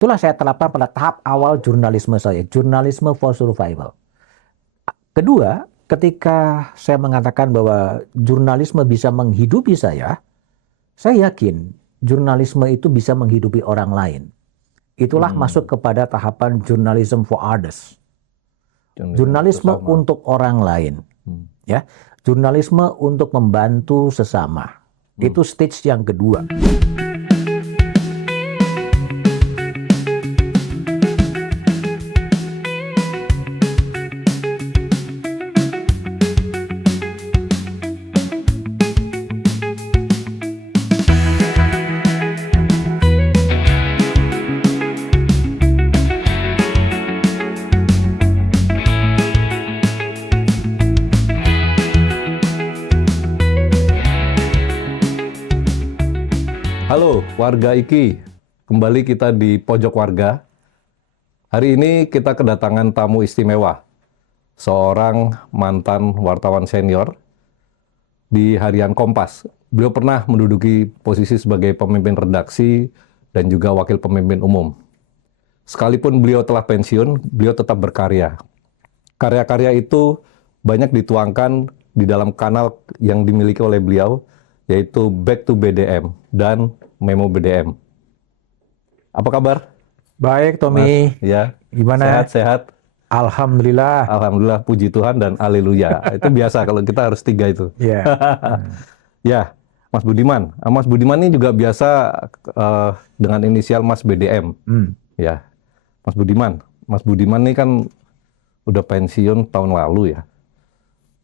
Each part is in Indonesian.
Itulah saya terapkan pada tahap awal jurnalisme saya, jurnalisme for survival. Kedua, ketika saya mengatakan bahwa jurnalisme bisa menghidupi saya yakin jurnalisme itu bisa menghidupi orang lain. Itulah masuk kepada tahapan journalism for others. Jurnalisme untuk orang lain. Ya, jurnalisme untuk membantu sesama. Itu stage yang kedua. Halo warga IKI, kembali kita di Pojok Warga. Hari ini kita kedatangan tamu istimewa, seorang mantan wartawan senior di Harian Kompas. Beliau pernah menduduki posisi sebagai pemimpin redaksi dan juga wakil pemimpin umum. Sekalipun beliau telah pensiun, beliau tetap berkarya. Karya-karya itu banyak dituangkan di dalam kanal yang dimiliki oleh beliau, yaitu Back to BDM dan Memo BDM. Apa kabar? Baik, Tommy. Mas, ya. Gimana? Sehat-sehat? Alhamdulillah. Alhamdulillah, puji Tuhan dan haleluya. Itu biasa kalau kita harus 3 itu. Ya. Ya, Mas Budiman. Mas Budiman ini juga biasa dengan inisial Mas BDM. Ya, Mas Budiman. Mas Budiman ini kan udah pensiun tahun lalu ya.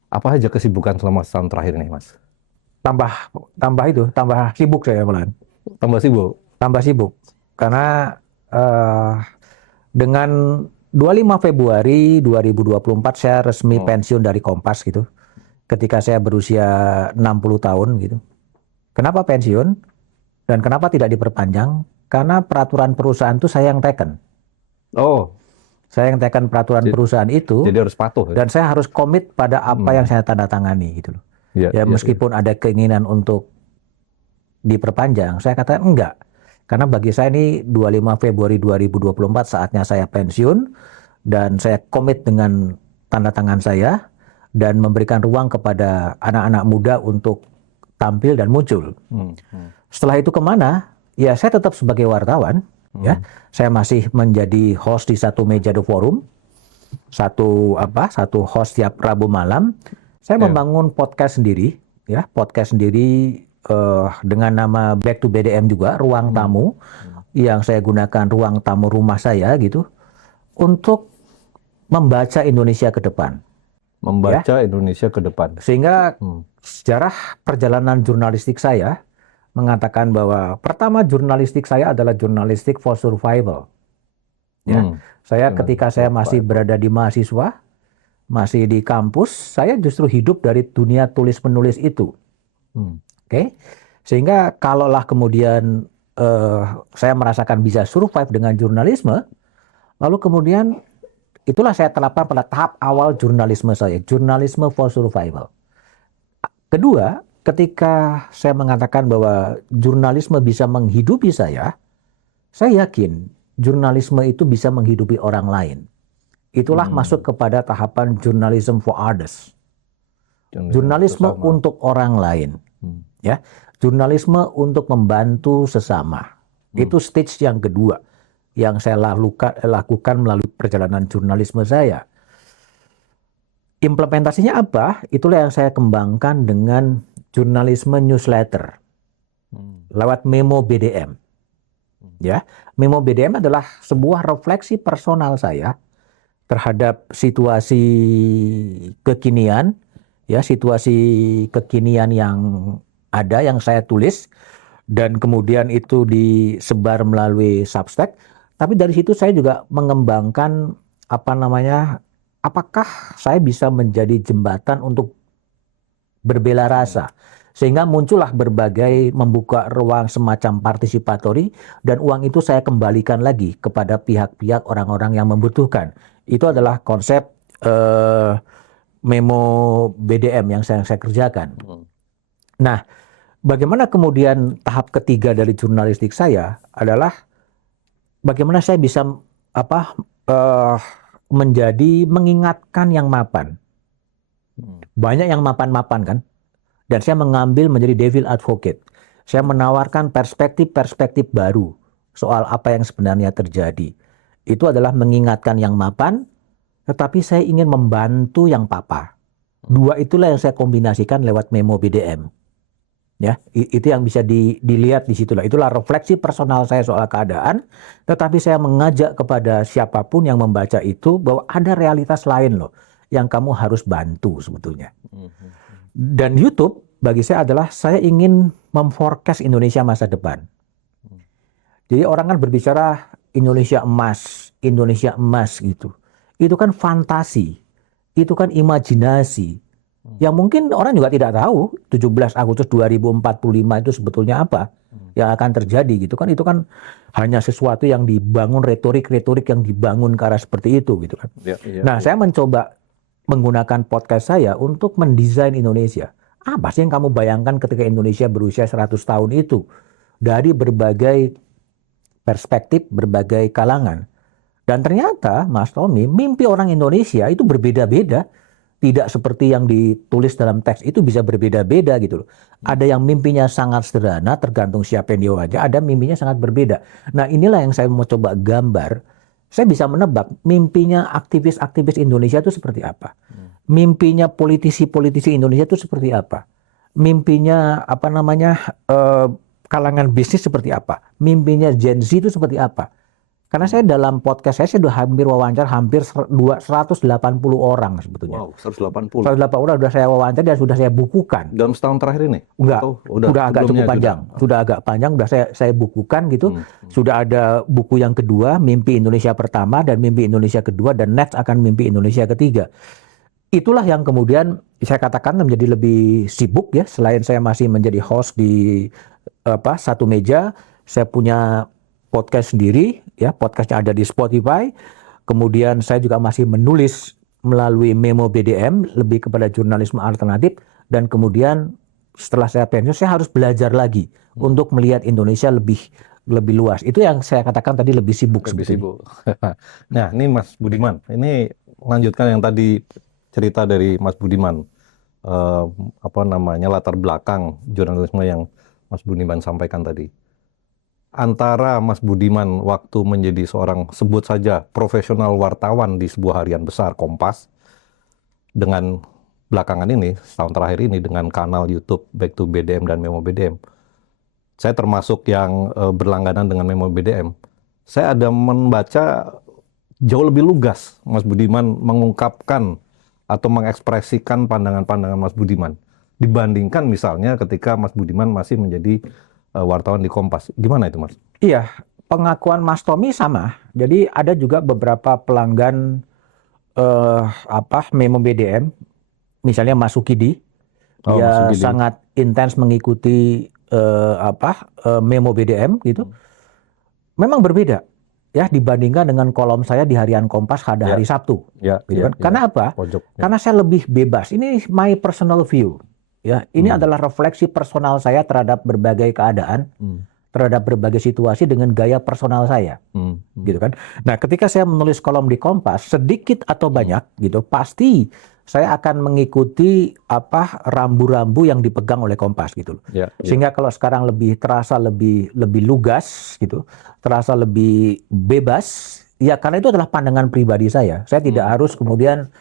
Apa aja kesibukan selama setahun terakhir ini, Mas? Tambah sibuk saya malah. Tambah sibuk? Tambah sibuk. Karena dengan 25 Februari 2024 saya resmi pensiun dari Kompas gitu. Ketika saya berusia 60 tahun gitu. Kenapa pensiun? Dan kenapa tidak diperpanjang? Karena peraturan perusahaan itu saya yang teken. Oh. Saya yang teken peraturan perusahaan itu. Jadi harus patuh ya? Dan saya harus komit pada apa yang saya tanda tangani gitu loh. Ya, meskipun ada keinginan untuk diperpanjang, saya katakan enggak. Karena bagi saya ini 25 Februari 2024 saatnya saya pensiun dan saya komit dengan tanda tangan saya dan memberikan ruang kepada anak-anak muda untuk tampil dan muncul. Setelah itu kemana? Ya saya tetap sebagai wartawan. Ya, saya masih menjadi host di Satu Meja The Forum, satu host tiap Rabu malam. Saya membangun podcast sendiri, ya podcast sendiri dengan nama Back to BDM juga, ruang tamu yang saya gunakan ruang tamu rumah saya gitu untuk membaca Indonesia ke depan. Membaca Indonesia ke depan. Sehingga sejarah perjalanan jurnalistik saya mengatakan bahwa pertama jurnalistik saya adalah jurnalistik for survival. Ya, saya ketika saya masih berada di mahasiswa, masih di kampus, saya justru hidup dari dunia tulis-menulis itu. Oke? Sehingga kalaulah kemudian saya merasakan bisa survive dengan jurnalisme, lalu kemudian itulah saya terapkan pada tahap awal jurnalisme saya, jurnalisme for survival. Kedua, ketika saya mengatakan bahwa jurnalisme bisa menghidupi saya yakin jurnalisme itu bisa menghidupi orang lain. Itulah masuk kepada tahapan journalism for others. Jurnalisme untuk orang lain. Ya, jurnalisme untuk membantu sesama. Itu stage yang kedua yang saya lakukan melalui perjalanan jurnalisme saya. Implementasinya apa? Itulah yang saya kembangkan dengan jurnalisme newsletter lewat Memo BDM. Ya, Memo BDM adalah sebuah refleksi personal saya terhadap situasi kekinian, ya situasi kekinian yang ada yang saya tulis dan kemudian itu disebar melalui Substack. Tapi dari situ saya juga mengembangkan apakah saya bisa menjadi jembatan untuk berbela rasa. Sehingga muncullah berbagai membuka ruang semacam partisipatori dan uang itu saya kembalikan lagi kepada pihak-pihak orang-orang yang membutuhkan. Itu adalah konsep Memo BDM yang saya kerjakan. Nah, bagaimana kemudian tahap ketiga dari jurnalistik saya adalah bagaimana saya bisa eh, menjadi mengingatkan yang mapan. Banyak yang mapan-mapan kan, dan saya mengambil menjadi devil advocate. Saya menawarkan perspektif-perspektif baru soal apa yang sebenarnya terjadi. Itu adalah mengingatkan yang mapan, tetapi saya ingin membantu yang papa. Dua itulah yang saya kombinasikan lewat memo BDM. Ya, itu yang bisa dilihat di situlah. Itulah refleksi personal saya soal keadaan, tetapi saya mengajak kepada siapapun yang membaca itu bahwa ada realitas lain loh yang kamu harus bantu sebetulnya. Dan YouTube bagi saya adalah saya ingin memforecast Indonesia masa depan. Jadi orang kan berbicara Indonesia emas gitu. Itu kan fantasi, itu kan imajinasi. Yang mungkin orang juga tidak tahu 17 Agustus 2045 itu sebetulnya apa yang akan terjadi gitu kan. Itu kan hanya sesuatu yang dibangun, retorik-retorik yang dibangun ke arah seperti itu gitu kan. Nah, saya mencoba menggunakan podcast saya untuk mendesain Indonesia. Apa sih yang kamu bayangkan ketika Indonesia berusia 100 tahun itu? Dari berbagai perspektif, berbagai kalangan. Dan ternyata, Mas Tommy, mimpi orang Indonesia itu berbeda-beda. Tidak seperti yang ditulis dalam teks itu bisa berbeda-beda gitu loh. Ada yang mimpinya sangat sederhana, tergantung siapa yang diwawancara, ada mimpinya sangat berbeda. Nah, inilah yang saya mau coba gambar. Saya bisa menebak mimpinya aktivis-aktivis Indonesia itu seperti apa. Mimpinya politisi-politisi Indonesia itu seperti apa. Mimpinya kalangan bisnis seperti apa. Mimpinya Gen Z itu seperti apa. Karena saya dalam podcast saya sudah hampir wawancara hampir 180 orang sebetulnya. Wow, 180. 180 orang sudah saya wawancara dan sudah saya bukukan. Dalam setahun terakhir ini? Enggak, sudah agak cukup panjang. Juga. Sudah agak panjang, sudah saya bukukan gitu. Sudah ada buku yang kedua, Mimpi Indonesia Pertama dan Mimpi Indonesia Kedua, dan next akan Mimpi Indonesia Ketiga. Itulah yang kemudian saya katakan menjadi lebih sibuk ya. Selain saya masih menjadi host di satu meja, saya punya podcast sendiri, ya, podcastnya ada di Spotify. Kemudian saya juga masih menulis melalui memo BDM, lebih kepada jurnalisme alternatif. Dan kemudian setelah saya pensiun, saya harus belajar lagi untuk melihat Indonesia lebih luas. Itu yang saya katakan tadi lebih sibuk. Nah, ini Mas Budiman, ini lanjutkan yang tadi cerita dari Mas Budiman, latar belakang jurnalisme yang Mas Budiman sampaikan tadi. Antara Mas Budiman waktu menjadi seorang, sebut saja, profesional wartawan di sebuah harian besar, Kompas, dengan belakangan ini, setahun terakhir ini, dengan kanal YouTube Back to BDM dan Memo BDM. Saya termasuk yang berlangganan dengan Memo BDM. Saya ada membaca jauh lebih lugas Mas Budiman mengungkapkan atau mengekspresikan pandangan-pandangan Mas Budiman dibandingkan misalnya ketika Mas Budiman masih menjadi wartawan di Kompas. Gimana itu, Mas? Iya, pengakuan Mas Tommy sama. Jadi ada juga beberapa pelanggan Memo BDM, misalnya Mas Sukidi. Dia sangat intens mengikuti Memo BDM gitu. Memang berbeda ya dibandingkan dengan kolom saya di harian Kompas pada hari Sabtu. Gitu kan? Karena apa? Karena saya lebih bebas. Ini my personal view. Ya, ini adalah refleksi personal saya terhadap berbagai keadaan, terhadap berbagai situasi dengan gaya personal saya, gitu kan. Nah, ketika saya menulis kolom di Kompas, sedikit atau banyak, gitu, pasti saya akan mengikuti rambu-rambu yang dipegang oleh Kompas, gitu. Sehingga kalau sekarang terasa lebih lugas, gitu, terasa lebih bebas, ya karena itu adalah pandangan pribadi saya. Saya tidak harus kemudian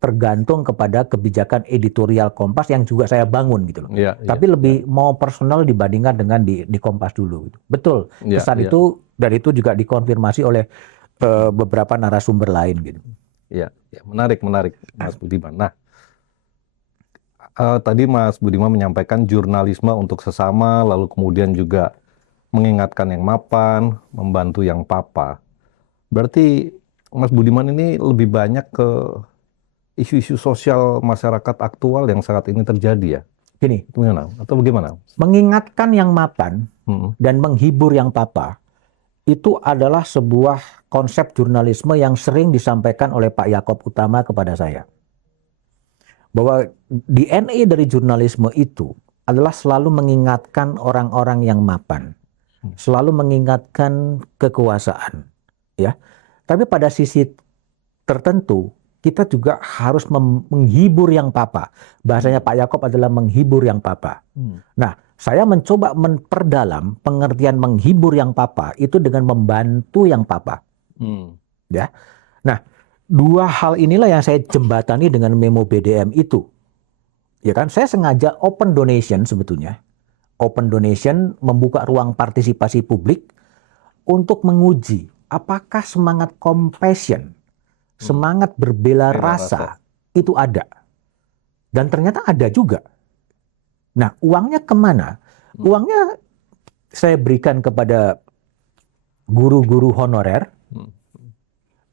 tergantung kepada kebijakan editorial Kompas yang juga saya bangun gitu loh. Tapi lebih mau personal dibandingkan dengan di Kompas dulu. Gitu. Betul. Pesan itu dan itu juga dikonfirmasi oleh beberapa narasumber lain gitu. Iya, menarik Mas Budiman. Nah, tadi Mas Budiman menyampaikan jurnalisme untuk sesama, lalu kemudian juga mengingatkan yang mapan, membantu yang papa. Berarti Mas Budiman ini lebih banyak ke isu-isu sosial masyarakat aktual yang saat ini terjadi ya? Gini, atau bagaimana? Mengingatkan yang mapan dan menghibur yang papa itu adalah sebuah konsep jurnalisme yang sering disampaikan oleh Pak Yaakob Utama kepada saya. Bahwa DNA dari jurnalisme itu adalah selalu mengingatkan orang-orang yang mapan. selalu mengingatkan kekuasaan, ya. Tapi pada sisi tertentu kita juga harus menghibur yang papa. Bahasanya Pak Yaakob adalah menghibur yang papa. Nah, saya mencoba memperdalam pengertian menghibur yang papa itu dengan membantu yang papa. Ya. Nah, dua hal inilah yang saya jembatani dengan memo BDM itu. Ya kan, saya sengaja open donation sebetulnya. Open donation membuka ruang partisipasi publik untuk menguji apakah semangat compassion, semangat berbela rasa itu ada. Dan ternyata ada juga. Nah, uangnya kemana? Uangnya saya berikan kepada guru-guru honorer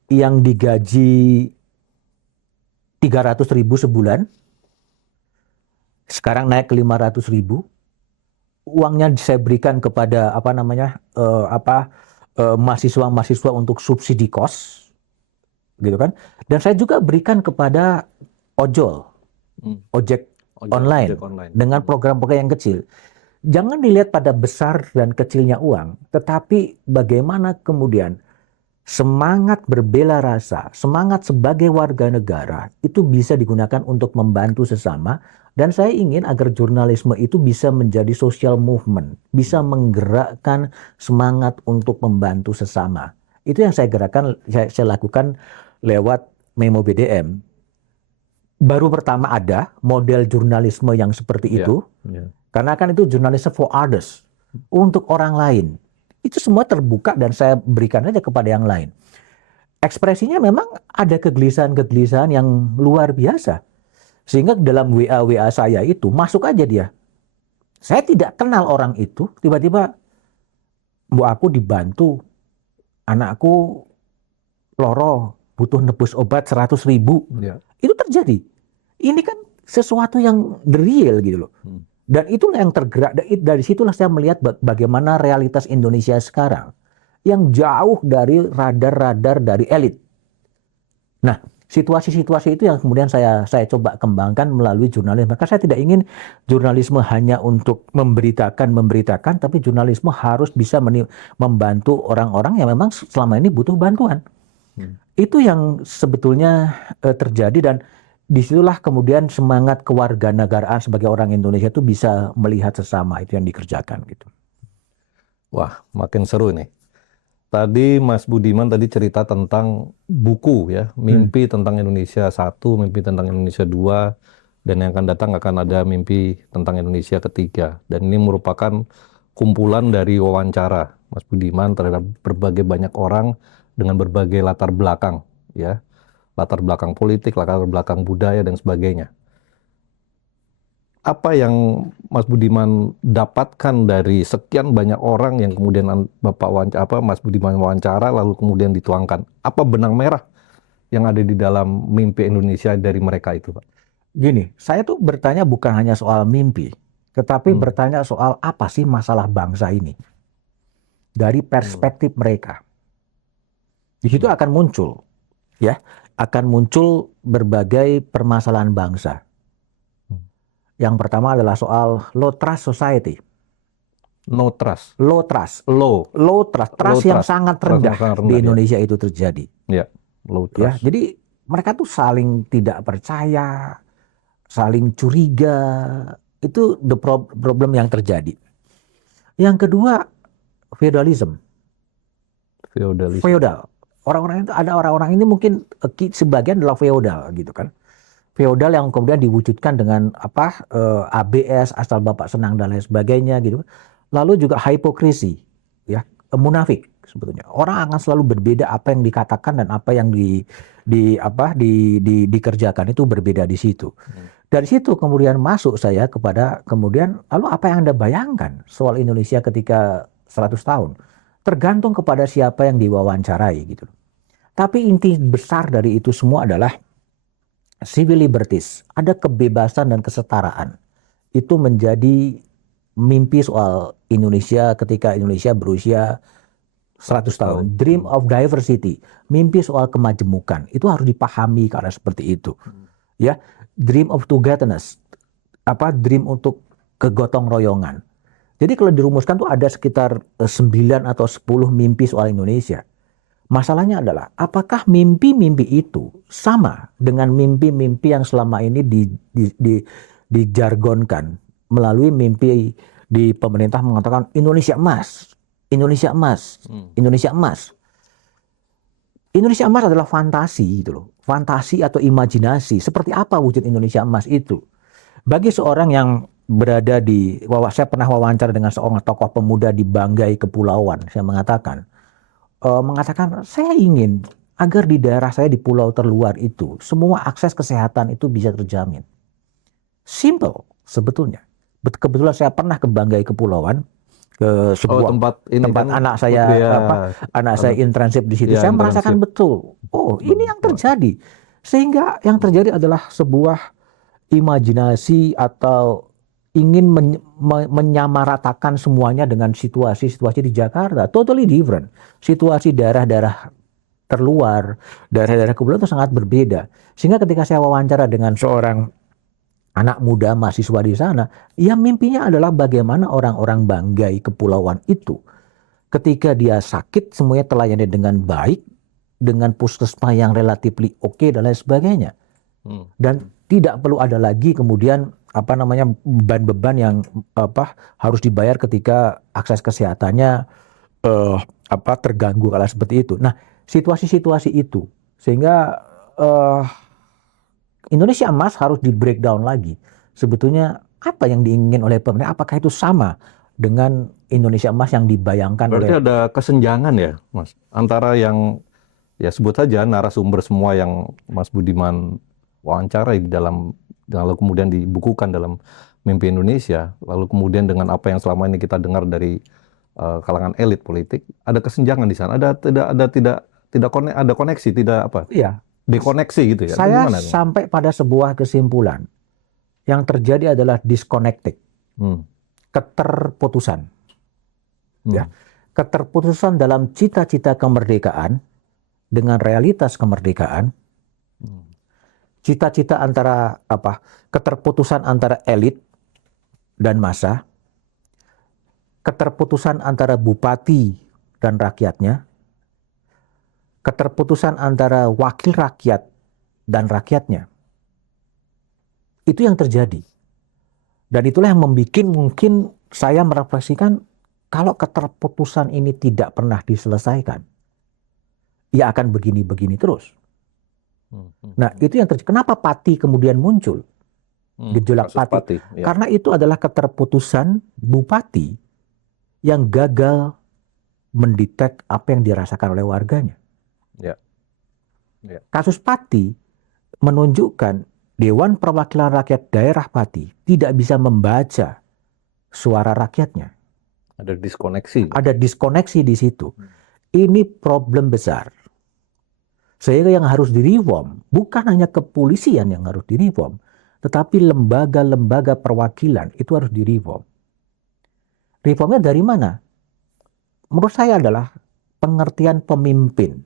yang digaji 300.000 sebulan. Sekarang naik ke 500.000. Uangnya saya berikan kepada mahasiswa-mahasiswa untuk subsidi kos, gitu kan? Dan saya juga berikan kepada ojek online dengan program-program yang kecil. Jangan dilihat pada besar dan kecilnya uang, tetapi bagaimana kemudian semangat berbela rasa, semangat sebagai warga negara itu bisa digunakan untuk membantu sesama. Dan saya ingin agar jurnalisme itu bisa menjadi social movement, bisa menggerakkan semangat untuk membantu sesama. Itu yang saya gerakkan, saya lakukan lewat memo BDM. Baru pertama ada model jurnalisme yang seperti itu, karena kan itu jurnalisme for others, untuk orang lain. Itu semua terbuka dan saya berikan aja kepada yang lain. Ekspresinya memang ada kegelisahan-kegelisahan yang luar biasa. Sehingga dalam WA saya itu masuk aja dia. Saya tidak kenal orang itu, tiba-tiba bu aku dibantu, anakku loro, butuh nebus obat 100.000. Itu terjadi. Ini kan sesuatu yang real gitu loh. Dan itulah yang tergerak, dari situlah saya melihat bagaimana realitas Indonesia sekarang. Yang jauh dari radar-radar dari elit. Nah, situasi-situasi itu yang kemudian saya coba kembangkan melalui jurnalisme. Maka saya tidak ingin jurnalisme hanya untuk memberitakan, tapi jurnalisme harus bisa membantu orang-orang yang memang selama ini butuh bantuan. Itu yang sebetulnya terjadi dan disitulah kemudian semangat kewarganegaraan sebagai orang Indonesia itu bisa melihat sesama itu yang dikerjakan gitu. Wah, makin seru nih. Tadi Mas Budiman tadi cerita tentang buku ya, mimpi tentang Indonesia 1, mimpi tentang Indonesia 2, dan yang akan datang akan ada mimpi tentang Indonesia ketiga. Dan ini merupakan kumpulan dari wawancara Mas Budiman terhadap berbagai banyak orang dengan berbagai latar belakang ya. Latar belakang politik, latar belakang budaya dan sebagainya. Apa yang Mas Budiman dapatkan dari sekian banyak orang yang kemudian Mas Budiman wawancara lalu kemudian dituangkan? Apa benang merah yang ada di dalam mimpi Indonesia dari mereka itu, Pak? Gini, saya tuh bertanya bukan hanya soal mimpi, tetapi bertanya soal apa sih masalah bangsa ini dari perspektif mereka. Di situ akan muncul, ya, akan muncul berbagai permasalahan bangsa. Yang pertama adalah soal low trust society. No trust. Low trust. Low Trust yang sangat rendah di Indonesia itu terjadi. Ya, low trust. Ya, jadi mereka tuh saling tidak percaya, saling curiga. Itu problem yang terjadi. Yang kedua, feudalism. Feodal. Orang-orang itu ada orang-orang ini mungkin sebagian adalah feodal gitu kan. Feodal yang kemudian diwujudkan dengan ABS, asal bapak senang dan lain sebagainya gitu. Lalu juga hipokrisi, ya, munafik sebetulnya. Orang akan selalu berbeda apa yang dikatakan dan apa yang dikerjakan itu berbeda di situ. Dari situ kemudian masuk saya kepada kemudian lalu apa yang Anda bayangkan soal Indonesia ketika 100 tahun? Tergantung kepada siapa yang diwawancarai gitu. Tapi inti besar dari itu semua adalah civil liberties, ada kebebasan dan kesetaraan. Itu menjadi mimpi soal Indonesia ketika Indonesia berusia 100 tahun. Dream of diversity, mimpi soal kemajemukan. Itu harus dipahami karena seperti itu. Ya, dream of togetherness, dream untuk kegotong royongan. Jadi kalau dirumuskan tuh ada sekitar 9 atau 10 mimpi soal Indonesia. Masalahnya adalah apakah mimpi-mimpi itu sama dengan mimpi-mimpi yang selama ini dijargonkan melalui mimpi di pemerintah mengatakan Indonesia emas, Indonesia emas, Indonesia emas. Indonesia emas adalah fantasi gitu loh. Fantasi atau imajinasi. Seperti apa wujud Indonesia emas itu? Bagi seorang yang berada saya pernah wawancara dengan seorang tokoh pemuda di Banggai Kepulauan. Saya mengatakan saya ingin agar di daerah saya di pulau terluar itu semua akses kesehatan itu bisa terjamin. Simple sebetulnya. Kebetulan saya pernah ke Banggai Kepulauan, ke sebuah tempat kan, anak saya internship di situ. Ya, saya merasakan betul. Oh, ini yang terjadi. Sehingga yang terjadi adalah sebuah imajinasi atau ingin menyamaratakan semuanya dengan situasi-situasi di Jakarta. Totally different. Situasi daerah-daerah terluar, daerah-daerah kepulauan itu sangat berbeda. Sehingga ketika saya wawancara dengan seorang anak muda mahasiswa di sana, ya mimpinya adalah bagaimana orang-orang Banggai Kepulauan itu ketika dia sakit semuanya terlayani dengan baik, dengan puskesmas yang relatif oke dan lain sebagainya. Dan tidak perlu ada lagi kemudian beban-beban yang harus dibayar ketika akses kesehatannya terganggu kalau seperti itu. Nah, situasi-situasi itu sehingga Indonesia emas harus di breakdown lagi. Sebetulnya apa yang diinginkan oleh pemerintah? Apakah itu sama dengan Indonesia emas yang dibayangkan Berarti oleh? ada kesenjangan ya, Mas, antara yang ya sebut saja narasumber semua yang Mas Budiman wawancarai lalu kemudian dibukukan dalam Mimpi Indonesia, lalu kemudian dengan apa yang selama ini kita dengar dari kalangan elit politik, ada kesenjangan di sana, ada koneksi, Iya. dekoneksi gitu ya. Saya sampai pada sebuah kesimpulan yang terjadi adalah disconnected, keterputusan, ya, keterputusan dalam cita-cita kemerdekaan dengan realitas kemerdekaan. Cita-cita antara keterputusan antara elit dan massa, keterputusan antara bupati dan rakyatnya, keterputusan antara wakil rakyat dan rakyatnya. Itu yang terjadi. Dan itulah yang membuat mungkin saya merefleksikan kalau keterputusan ini tidak pernah diselesaikan, ya akan begini-begini terus. Nah, itu yang terjadi. Kenapa Pati kemudian muncul? Gejolak Pati. Ya. Karena itu adalah keterputusan bupati yang gagal mendetek apa yang dirasakan oleh warganya. Ya. Ya. Kasus Pati menunjukkan Dewan Perwakilan Rakyat Daerah Pati tidak bisa membaca suara rakyatnya. Ada diskoneksi. Ada diskoneksi di situ. Ini problem besar. Sehingga yang harus direform bukan hanya kepolisian yang harus direform, tetapi lembaga-lembaga perwakilan itu harus direform. Reformnya dari mana? Menurut saya adalah pengertian pemimpin.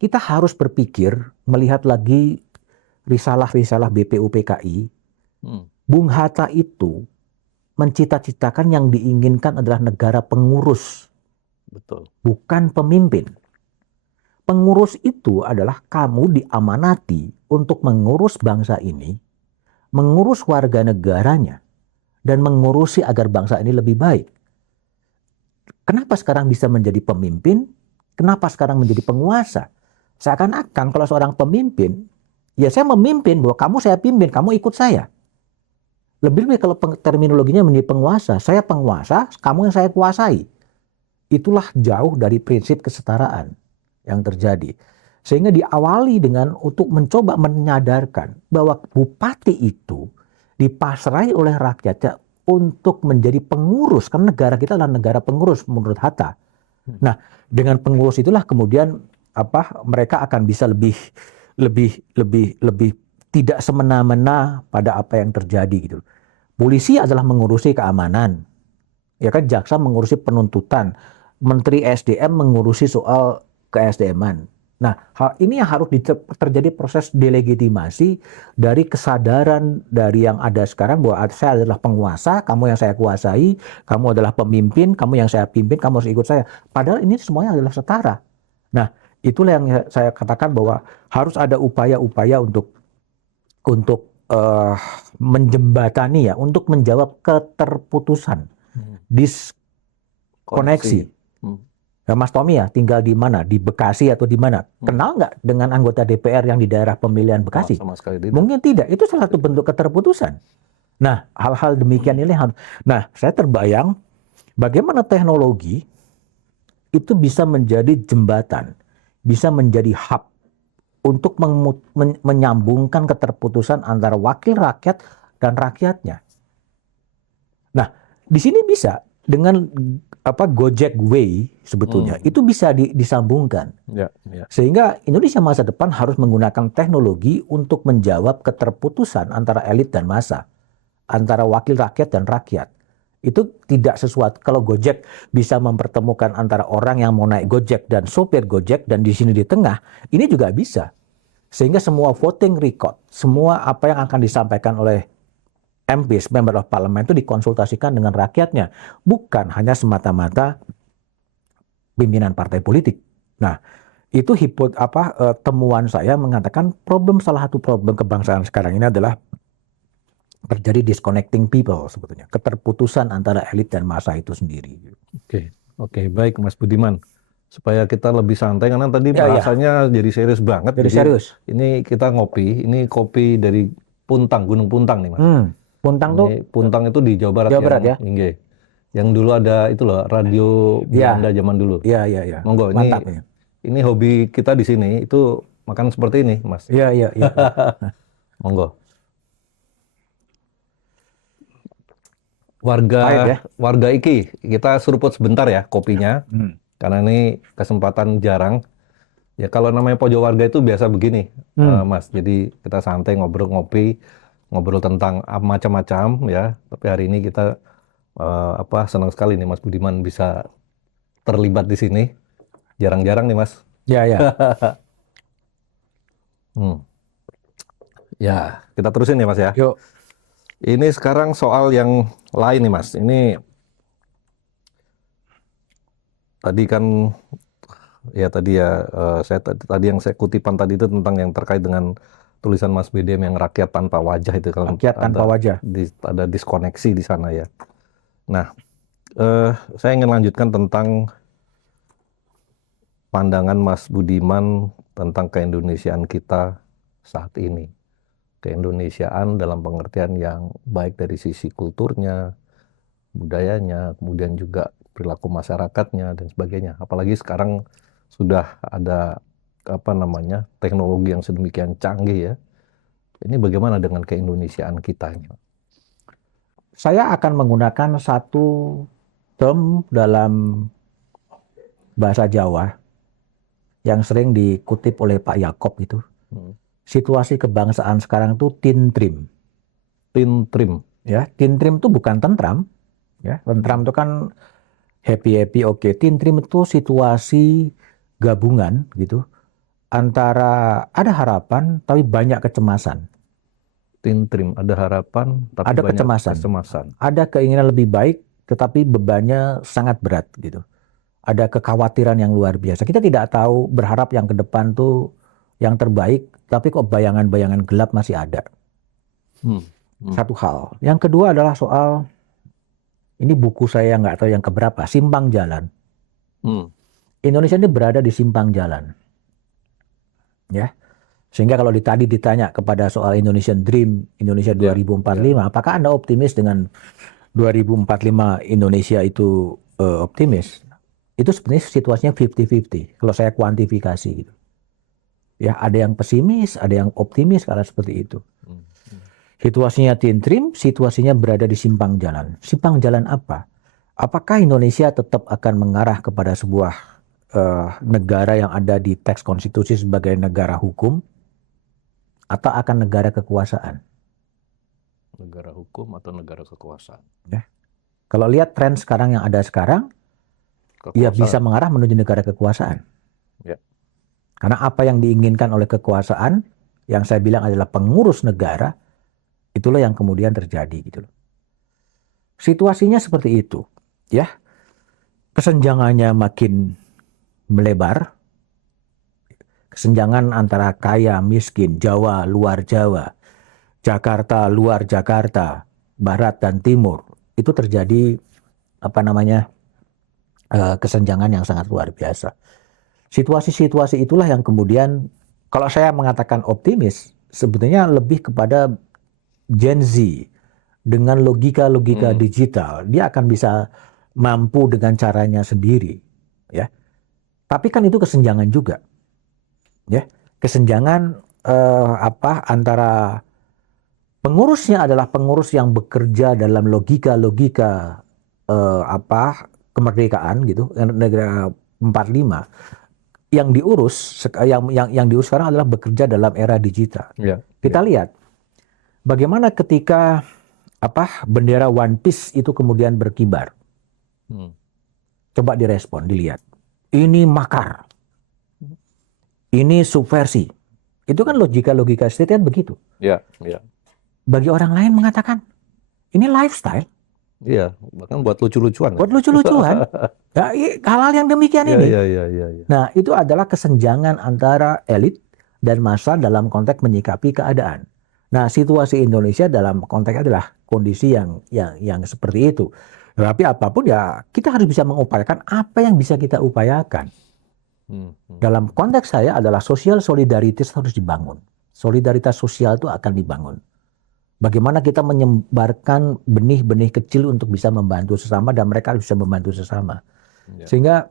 Kita harus berpikir, melihat lagi risalah-risalah BPUPKI, Bung Hatta itu mencita-citakan yang diinginkan adalah negara pengurus. Betul. Bukan pemimpin. Pengurus itu adalah kamu diamanati untuk mengurus bangsa ini, mengurus warga negaranya, dan mengurusi agar bangsa ini lebih baik. Kenapa sekarang bisa menjadi pemimpin? Kenapa sekarang menjadi penguasa? Seakan-akan kalau seorang pemimpin, ya saya memimpin, bahwa kamu saya pimpin, kamu ikut saya. Lebih-lebih kalau terminologinya menjadi penguasa, saya penguasa, kamu yang saya kuasai. Itulah jauh dari prinsip kesetaraan yang terjadi. Sehingga diawali dengan untuk mencoba menyadarkan bahwa bupati itu dipasrai oleh rakyatnya untuk menjadi pengurus, karena negara kita adalah negara pengurus menurut Hatta. Nah, dengan pengurus itulah kemudian mereka akan bisa lebih tidak semena-mena pada apa yang terjadi gitu. Polisi adalah mengurusi keamanan. Ya kan, jaksa mengurusi penuntutan, Menteri SDM mengurusi soal ke-SDM-an. Nah, hal ini yang harus terjadi proses delegitimasi dari kesadaran dari yang ada sekarang bahwa saya adalah penguasa, kamu yang saya kuasai, kamu adalah pemimpin, kamu yang saya pimpin, kamu harus ikut saya. Padahal ini semuanya adalah setara. Nah, itulah yang saya katakan bahwa harus ada upaya-upaya untuk menjembatani ya, untuk menjawab keterputusan, diskoneksi. Ya, Mas Tommy ya tinggal di mana? Di Bekasi atau di mana? Kenal nggak dengan anggota DPR yang di daerah pemilihan Bekasi? Sama sekali tidak. Mungkin tidak. Itu salah satu bentuk keterputusan. Nah, hal-hal demikian ini harus. Nah, saya terbayang bagaimana teknologi itu bisa menjadi jembatan, bisa menjadi hub untuk menyambungkan keterputusan antara wakil rakyat dan rakyatnya. Nah, di sini bisa dengan Gojek Way sebetulnya itu bisa disambungkan. Sehingga Indonesia masa depan harus menggunakan teknologi untuk menjawab keterputusan antara elit dan massa, antara wakil rakyat dan rakyat. Itu tidak sesuatu. Kalau Gojek bisa mempertemukan antara orang yang mau naik Gojek dan sopir Gojek dan di sini di tengah, ini juga bisa. Sehingga semua voting record, semua apa yang akan disampaikan oleh MPs, Member of Parliament itu dikonsultasikan dengan rakyatnya, bukan hanya semata-mata pimpinan partai politik. Nah, itu temuan saya mengatakan salah satu problem kebangsaan sekarang ini adalah terjadi disconnecting people sebetulnya, keterputusan antara elit dan massa itu sendiri. Oke, baik Mas Budiman. Supaya kita lebih santai karena tadi bahasanya jadi serius banget. Jadi serius. Ini kita ngopi, ini kopi dari Puntang, Gunung Puntang nih Mas. Puntang itu di Jawa Barat, ya. Yang dulu ada itu loh, radio Belanda zaman dulu. Iya. Monggo, mantap, ini hobi kita di sini itu makan seperti ini, Mas. Iya. Monggo. Warga iki, kita seruput sebentar ya kopinya. Karena ini kesempatan jarang. Ya kalau namanya pojok warga itu biasa begini, Mas. Jadi kita santai ngobrol tentang macam-macam ya. Tapi hari ini kita senang sekali nih Mas Budiman bisa terlibat di sini. Jarang-jarang nih Mas. Ya. Ya, kita terusin ya Mas ya. Yuk. Ini sekarang soal yang lain nih Mas. Ini tadi kan tadi yang saya kutipan tadi itu tentang yang terkait dengan tulisan Mas BDM yang rakyat tanpa wajah itu kan. Rakyat tanpa wajah. Ada diskoneksi di sana ya. Nah, saya ingin lanjutkan tentang pandangan Mas Budiman tentang keindonesiaan kita saat ini. Keindonesiaan dalam pengertian yang baik dari sisi kulturnya, budayanya, kemudian juga perilaku masyarakatnya dan sebagainya. Apalagi sekarang sudah ada teknologi yang sedemikian canggih ya. Ini bagaimana dengan keindonesiaan kita? Saya akan menggunakan satu term dalam bahasa Jawa yang sering dikutip oleh Pak Yaakob itu. Situasi kebangsaan sekarang itu tintrim. Tintrim. Ya, tintrim itu bukan tentram. Ya, tentram itu kan happy oke. Tintrim itu situasi gabungan gitu antara ada harapan tapi banyak kecemasan. Tintrim, ada harapan tapi ada banyak kecemasan. Ada keinginan lebih baik tetapi bebannya sangat berat gitu. Ada kekhawatiran yang luar biasa. Kita tidak tahu, berharap yang ke depan tuh yang terbaik, tapi kok bayangan-bayangan gelap masih ada. Satu hal. Yang kedua adalah soal, ini buku saya nggak tahu yang keberapa, simpang jalan. Indonesia ini berada di simpang jalan. Ya. Sehingga kalau tadi ditanya kepada soal Indonesian Dream, Indonesia 2045, apakah Anda optimis dengan 2045 Indonesia itu optimis? Itu sebenarnya situasinya 50-50 kalau saya kuantifikasi gitu. Ya, ada yang pesimis, ada yang optimis karena seperti itu. Situasinya tintrim, situasinya berada di simpang jalan. Simpang jalan apa? Apakah Indonesia tetap akan mengarah kepada sebuah negara yang ada di teks konstitusi sebagai negara hukum, atau akan negara kekuasaan? Negara hukum atau negara kekuasaan? Ya. Kalau lihat tren sekarang yang ada sekarang, ya bisa mengarah menuju negara kekuasaan. Ya. Karena apa yang diinginkan oleh kekuasaan, yang saya bilang adalah pengurus negara, itulah yang kemudian terjadi gitu loh. Situasinya seperti itu, ya. Kesenjangannya makin melebar, kesenjangan antara kaya, miskin, Jawa, luar Jawa, Jakarta, luar Jakarta, Barat dan Timur, itu terjadi kesenjangan yang sangat luar biasa. Situasi-situasi itulah yang kemudian, kalau saya mengatakan optimis, sebetulnya lebih kepada Gen Z dengan logika-logika digital, dia akan bisa mampu dengan caranya sendiri, ya. Tapi kan itu kesenjangan juga, ya. Kesenjangan antara pengurusnya adalah pengurus yang bekerja dalam logika-logika kemerdekaan gitu, negara 45. Yang diurus sekarang adalah bekerja dalam era digital. Kita lihat bagaimana ketika bendera One Piece itu kemudian berkibar. Coba direspon, dilihat. Ini makar. Ini subversi. Itu kan logika-logika state kan begitu. Bagi orang lain mengatakan ini lifestyle. Iya, bahkan buat lucu-lucuan. Buat lucu-lucuan. Ya, hal-hal yang demikian ini. Nah, itu adalah kesenjangan antara elit dan massa dalam konteks menyikapi keadaan. Nah, situasi Indonesia dalam konteks adalah kondisi yang seperti itu. Tapi apapun ya, kita harus bisa mengupayakan apa yang bisa kita upayakan. Dalam konteks saya adalah sosial solidaritas harus dibangun. Solidaritas sosial itu akan dibangun. Bagaimana kita menyebarkan benih-benih kecil untuk bisa membantu sesama dan mereka bisa membantu sesama. Sehingga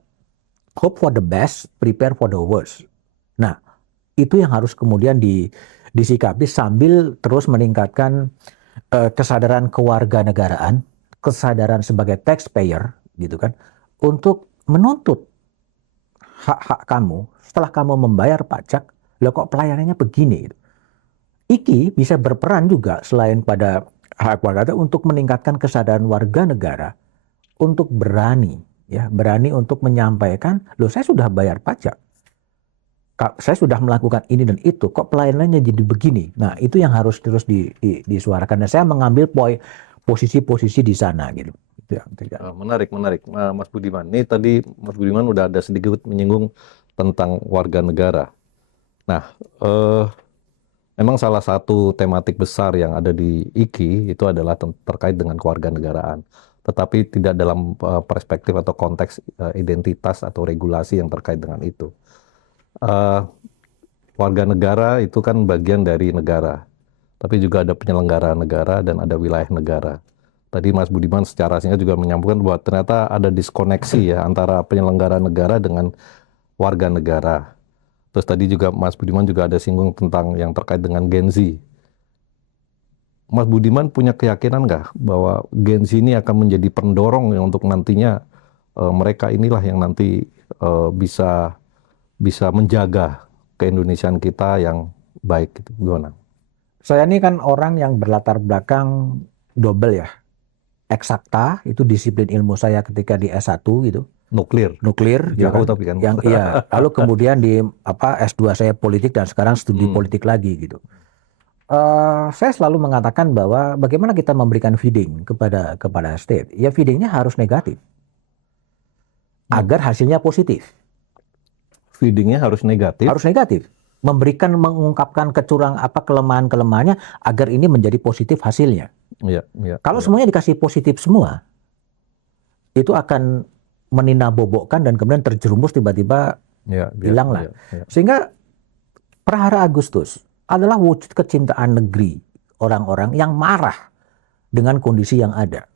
hope for the best, prepare for the worst. Nah, itu yang harus kemudian disikapi sambil terus meningkatkan kesadaran kewarganegaraan, kesadaran sebagai taxpayer, gitu kan, untuk menuntut hak-hak kamu setelah kamu membayar pajak. Loh kok pelayanannya begini? Gitu. IKI bisa berperan juga selain pada hak warga untuk meningkatkan kesadaran warga negara untuk berani untuk menyampaikan, loh saya sudah bayar pajak, saya sudah melakukan ini dan itu, kok pelayanannya jadi begini. Nah itu yang harus terus disuarakan dan saya mengambil posisi-posisi di sana gitu. Menarik, Mas Budiman. Ini tadi Mas Budiman udah ada sedikit menyinggung tentang warga negara. Nah, memang salah satu tematik besar yang ada di IKI itu adalah terkait dengan kewarganegaraan. Tetapi tidak dalam perspektif atau konteks identitas atau regulasi yang terkait dengan itu. Warga negara itu kan bagian dari negara. Tapi juga ada penyelenggara negara dan ada wilayah negara. Tadi Mas Budiman secara singkat juga menyampaikan bahwa ternyata ada diskoneksi ya antara penyelenggara negara dengan warga negara. Terus tadi juga Mas Budiman juga ada singgung tentang yang terkait dengan Gen Z. Mas Budiman punya keyakinan nggak bahwa Gen Z ini akan menjadi pendorong untuk nantinya mereka inilah yang nanti bisa menjaga keindonesiaan kita yang baik gitu. Gimana? Saya ini kan orang yang berlatar belakang double ya. Eksakta itu disiplin ilmu saya ketika di S1 gitu. Nuklir ya kan? Tapi kan. Iya. Lalu kemudian di S2 saya politik dan sekarang studi politik lagi gitu. Saya selalu mengatakan bahwa bagaimana kita memberikan feeding kepada state. Ya feedingnya harus negatif agar hasilnya positif. Feedingnya harus negatif. Harus negatif. Mengungkapkan kelemahan-kelemahannya agar ini menjadi positif hasilnya. Kalau semuanya dikasih positif semua, itu akan meninabobokkan dan kemudian terjerumus tiba-tiba hilanglah. Sehingga Prahara Agustus adalah wujud kecintaan negeri orang-orang yang marah dengan kondisi yang ada.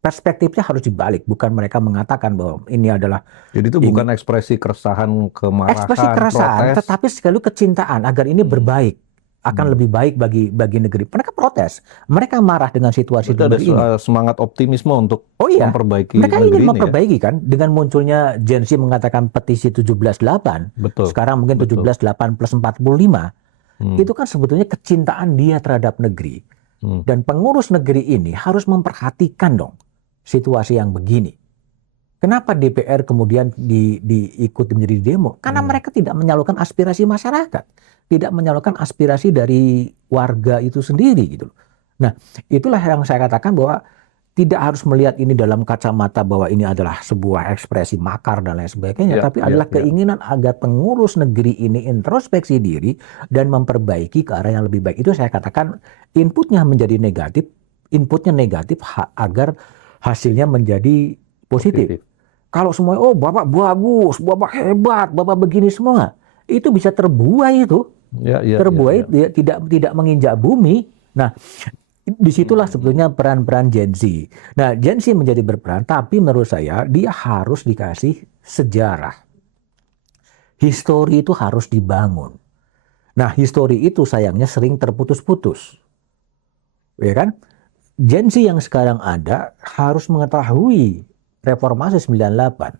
Perspektifnya harus dibalik, bukan mereka mengatakan bahwa ini adalah. Jadi itu bukan ekspresi keresahan, kemarahan, ekspresi keresahan, protes. tetapi sekali kecintaan agar ini berbaik, akan lebih baik bagi negeri. Mereka protes, mereka marah dengan situasi negeri ini. Ada semangat optimisme untuk memperbaiki mereka negeri ingin ini, memperbaiki kan, dengan munculnya Gen Z mengatakan petisi 17.8, sekarang mungkin 17.8 plus 45. Itu kan sebetulnya kecintaan dia terhadap negeri. Dan pengurus negeri ini harus memperhatikan dong situasi yang begini. Kenapa DPR kemudian diikuti menjadi demo? Karena mereka tidak menyalurkan aspirasi masyarakat, tidak menyalurkan aspirasi dari warga itu sendiri gitu. Nah, itulah yang saya katakan bahwa tidak harus melihat ini dalam kacamata bahwa ini adalah sebuah ekspresi makar dan lain sebagainya, Ya, tapi ya, adalah ya. keinginan agar pengurus negeri ini introspeksi diri dan memperbaiki ke arah yang lebih baik. Itu saya katakan inputnya menjadi negatif, agar hasilnya menjadi positif. Positif. Kalau semuanya, oh Bapak bagus, Bapak hebat, Bapak begini semua, itu bisa terbuai itu, Ya, ya, terbuai ya, ya. tidak menginjak bumi. Nah, disitulah sebetulnya peran-peran Gen Z. Nah, Gen Z menjadi berperan, tapi menurut saya dia harus dikasih sejarah. Histori itu harus dibangun. Nah, histori itu sayangnya sering terputus-putus. Ya kan? Gen Z yang sekarang ada harus mengetahui reformasi 98.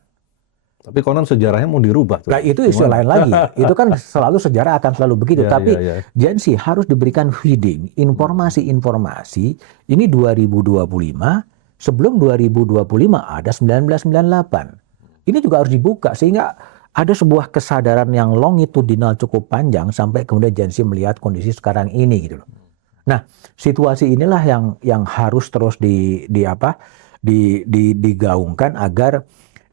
Tapi konon sejarahnya mau dirubah tuh. Nah, itu isu Gimana? lain lagi. Itu kan selalu sejarah akan selalu begitu. Ya, Tapi ya, ya. Gen Z harus diberikan feeding, informasi-informasi. Ini 2025, sebelum 2025 ada 1998. Ini juga harus dibuka sehingga ada sebuah kesadaran yang longitudinal cukup panjang sampai kemudian Gen Z melihat kondisi sekarang ini gitu loh. Nah, situasi inilah yang harus terus digaungkan agar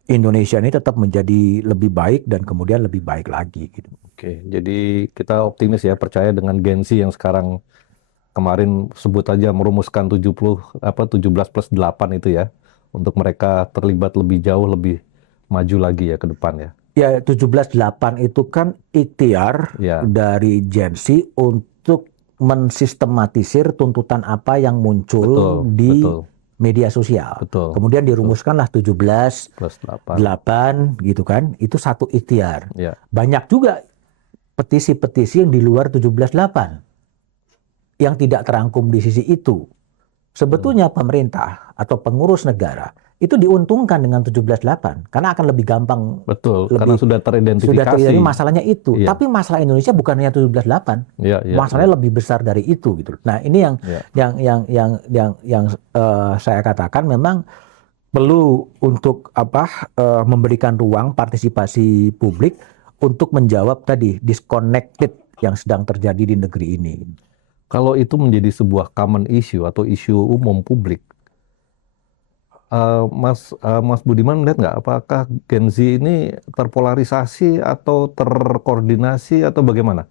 Indonesia ini tetap menjadi lebih baik dan kemudian lebih baik lagi gitu. Oke, jadi kita optimis ya, percaya dengan Gen Z yang sekarang kemarin sebut aja merumuskan 17+8 itu ya, untuk mereka terlibat lebih jauh, lebih maju lagi ya ke depan ya. Ya 17.8 itu kan ikhtiar Ya. dari Gen Z untuk mensistematisir tuntutan apa yang muncul Betul, di betul. media sosial. Betul, Kemudian dirumuskanlah 17 Plus 8. 8 gitu kan. Itu satu ikhtiar. Ya. Banyak juga petisi-petisi yang di luar 17.8 yang tidak terangkum di sisi itu. Sebetulnya pemerintah atau pengurus negara itu diuntungkan dengan 17.8 karena akan lebih gampang. Betul, Lebih, karena sudah teridentifikasi. Sudah teridentifikasi masalahnya itu. Iya. Tapi masalah Indonesia bukan hanya 17.8. Ya, ya, Masalahnya ya. lebih besar dari itu gitu. Nah, ini yang saya katakan memang perlu untuk memberikan ruang partisipasi publik untuk menjawab tadi disconnected yang sedang terjadi di negeri ini. Kalau itu menjadi sebuah common issue atau isu umum publik, Mas Budiman melihat nggak apakah Gen Z ini terpolarisasi atau terkoordinasi atau bagaimana?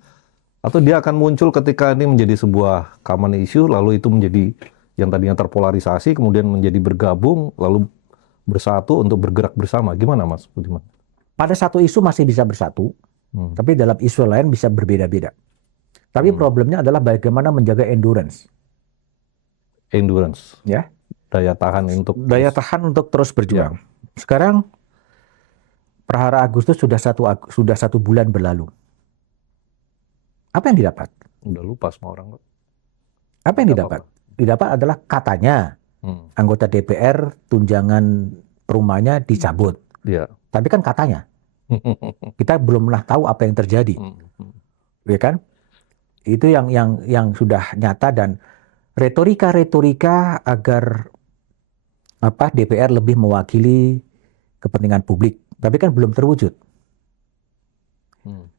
Atau dia akan muncul ketika ini menjadi sebuah common issue, lalu itu menjadi yang tadinya terpolarisasi, kemudian menjadi bergabung, lalu bersatu untuk bergerak bersama. Gimana Mas Budiman? Pada satu isu masih bisa bersatu, tapi dalam isu lain bisa berbeda-beda. Tapi problemnya adalah bagaimana menjaga endurance. Endurance. Ya. Daya tahan untuk terus berjuang. Sekarang Prahara Agustus sudah satu bulan berlalu. Apa yang didapat? Udah lupa semua orang. Apa yang didapat? Didapat adalah katanya anggota DPR tunjangan rumahnya dicabut. Ya. Tapi kan katanya. Kita belum pernah tahu apa yang terjadi. Ya kan? Itu yang sudah nyata dan retorika agar DPR lebih mewakili kepentingan publik, tapi kan belum terwujud.